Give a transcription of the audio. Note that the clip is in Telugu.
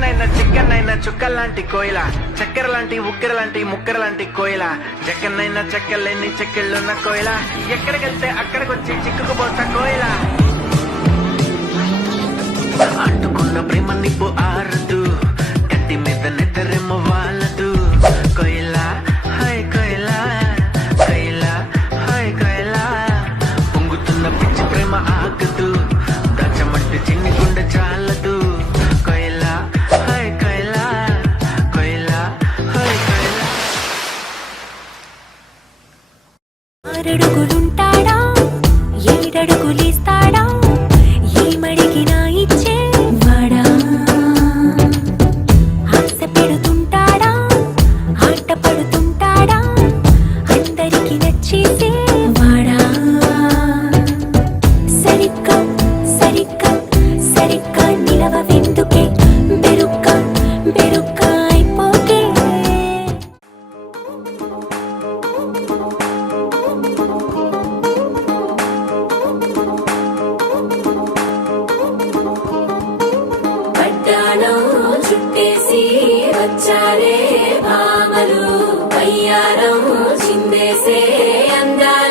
చిక్కనైనా చుక్కల్లాంటి కోయిల, చక్కెర లాంటి ఉక్కెర లాంటి ముక్కెర లాంటి కోయిల, చెక్కనైనా చెక్కలేని చెక్కిళ్ళున్న కోయిల, ఎక్కడికెళ్తే అక్కడికొచ్చి చిక్కుకుపోతా కోయిల. అంటుకున్న ప్రేమ నిప్పు ఆరదు, కత్తి మీద నిద్రెమ్మ వాళ్ళదు. కోయిల హై కోయిల, కోయిల హై కోయిల, పొంగుతున్న పిచ్చి ప్రేమ ఆగదు, దాచమంటే చిన్ని గుండె చాలదు. కోయిల హై కోయిల, కోయిల హై కోయిల. ఆరడుగులుంటాడా, ఏడడుగులిస్తాడా, ఏమడిగినా ఇచ్చే వాడా. ఆశ పెడుతుంటాడా, ఆట పడుతుంటాడా, అందరికి నచ్చేసే వాడా. సరిగ్గా సరిగ్గా సరిగ్గా నిలవెందుకే, బెరుగ్గా బెరుగ్గా అయిపోకే. పడ్డాణం చుట్టేసి వచ్చారే భామలు, వయ్యారం చిందేసే అందాలు.